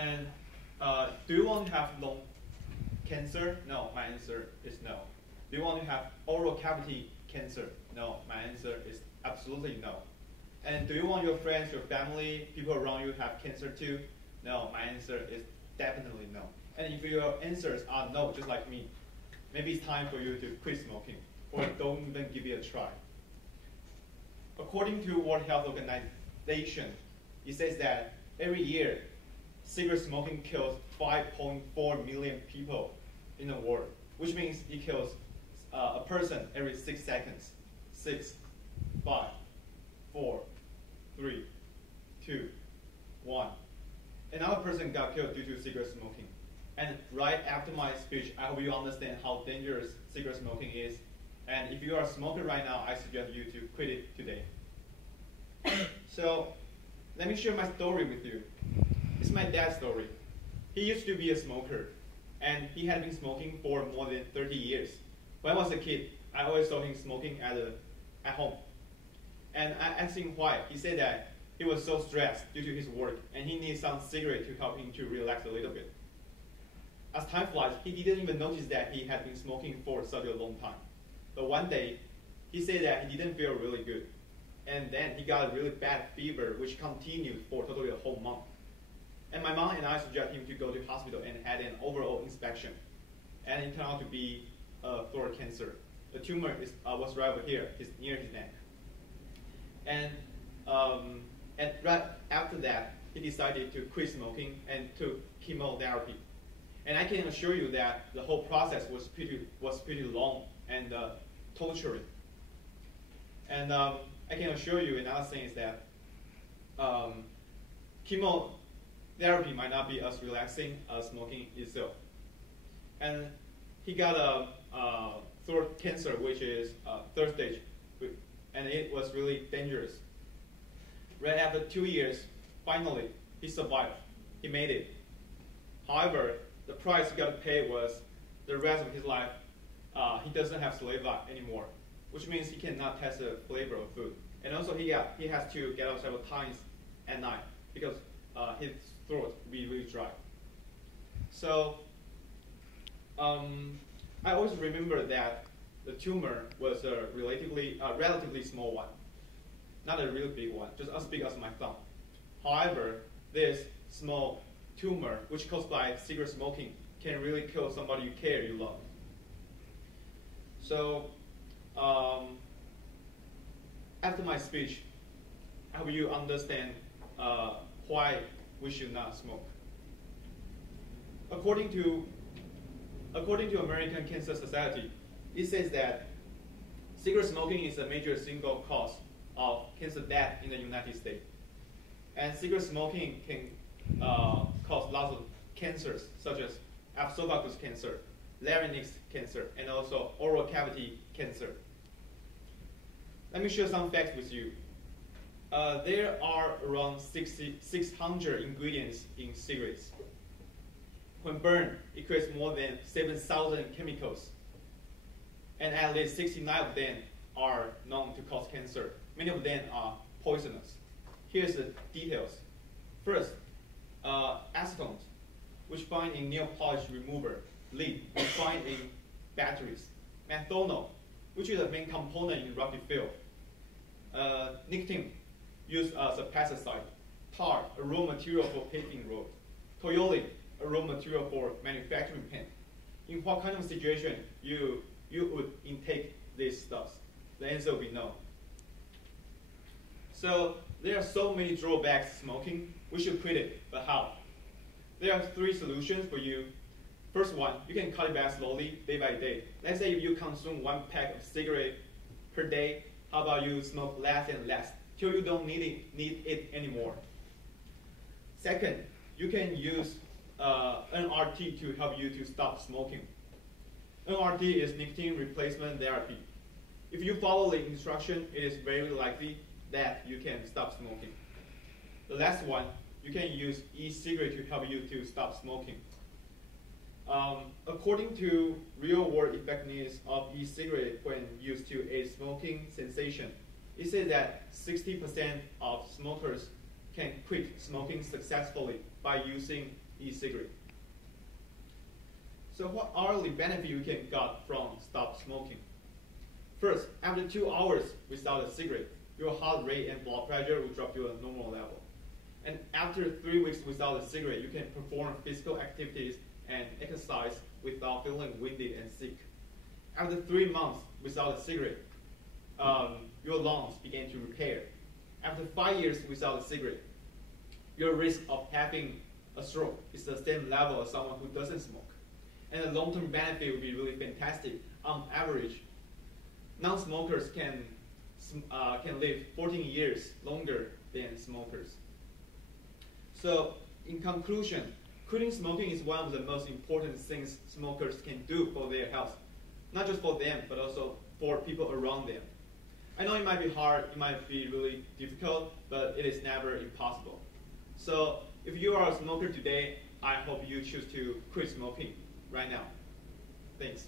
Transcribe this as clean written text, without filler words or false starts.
And do you want to have lung cancer? No, my answer is no. Do you want to have oral cavity cancer? No, my answer is absolutely no. And do you want your friends, your family, people around you have cancer too? No, my answer is definitely no. And if your answers are no, just like me, maybe it's time for you to quit smoking or don't even give it a try. According to World Health Organization, it says that every year, cigarette smoking kills 5.4 million people in the world, which means it kills a person every 6 seconds. 6, 5, 4, 3, 2, 1. Another person got killed due to cigarette smoking. And right after my speech, I hope you understand how dangerous cigarette smoking is. And if you are a smoker right now, I suggest you to quit it today. So, let me share my story with you. It's my dad's story. He used to be a smoker, and he had been smoking for more than 30 years. When I was a kid, I always saw him smoking at home. And I asked him why. He said that he was so stressed due to his work, and he needed some cigarette to help him to relax a little bit. As time flies, he didn't even notice that he had been smoking for such a long time. But one day, he said that he didn't feel really good. And then he got a really bad fever, which continued for totally a whole month. And my mom and I suggested him to go to hospital and had an overall inspection. And it turned out to be throat cancer. The tumor was right over here, near his neck. And right after that, he decided to quit smoking and took chemotherapy. And I can assure you that the whole process was pretty long and torturing. And I can assure you another thing is that chemotherapy might not be as relaxing as smoking itself. And he got a throat cancer, which is third stage, and it was really dangerous. Right after 2 years, finally, he survived. He made it. However, the price he got to pay was the rest of his life, he doesn't have saliva anymore, which means he cannot taste the flavor of food. And also he has to get up several times at night because his throat will be really dry. So I always remember that the tumor was a relatively small one, not a really big one, just as big as my thumb. However, this small tumor, which caused by cigarette smoking, can really kill somebody you care, you love. So, after my speech, I hope you understand why we should not smoke. According to American Cancer Society, it says that cigarette smoking is a major single cause of cancer death in the United States. And cigarette smoking can cause lots of cancers, such as esophagus cancer, larynx cancer, and also oral cavity cancer. Let me share some facts with you. There are around 600 ingredients in cigarettes. When burned, it creates more than 7,000 chemicals, and at least 69 of them are known to cause cancer. Many of them are poisonous. Here's the details. First, acetone, which find in nail polish remover. Lead, which find in batteries. Methanol, which is a main component in rocket fuel. Nicotine, used as a pesticide. Tar, a raw material for paving road. Toluene, a raw material for manufacturing paint. In what kind of situation you would intake these stuffs? The answer will be no. So there are so many drawbacks to smoking. We should quit it, but how? There are 3 solutions for you. First one, you can cut it back slowly, day by day. Let's say if you consume 1 pack of cigarette per day, how about you smoke less and less till you don't need it anymore? Second, you can use NRT to help you to stop smoking. NRT is nicotine replacement therapy. If you follow the instruction, it is very likely that you can stop smoking. The last one, you can use e-cigarette to help you to stop smoking. According to real-world effectiveness of e-cigarette when used to aid smoking cessation, it says that 60% of smokers can quit smoking successfully by using e-cigarette. So what are the benefits you can get from stop smoking? First, after 2 hours without a cigarette, your heart rate and blood pressure will drop to a normal level. And after 3 weeks without a cigarette, you can perform physical activities and exercise without feeling winded and sick. After 3 months without a cigarette, your lungs begin to repair. After 5 years without a cigarette, your risk of having a stroke is the same level as someone who doesn't smoke. And the long-term benefit will be really fantastic. On average, non-smokers can live 14 years longer than smokers. So, in conclusion, quitting smoking is one of the most important things smokers can do for their health. Not just for them, but also for people around them. I know it might be hard, it might be really difficult, but it is never impossible. So, if you are a smoker today, I hope you choose to quit smoking right now. Thanks.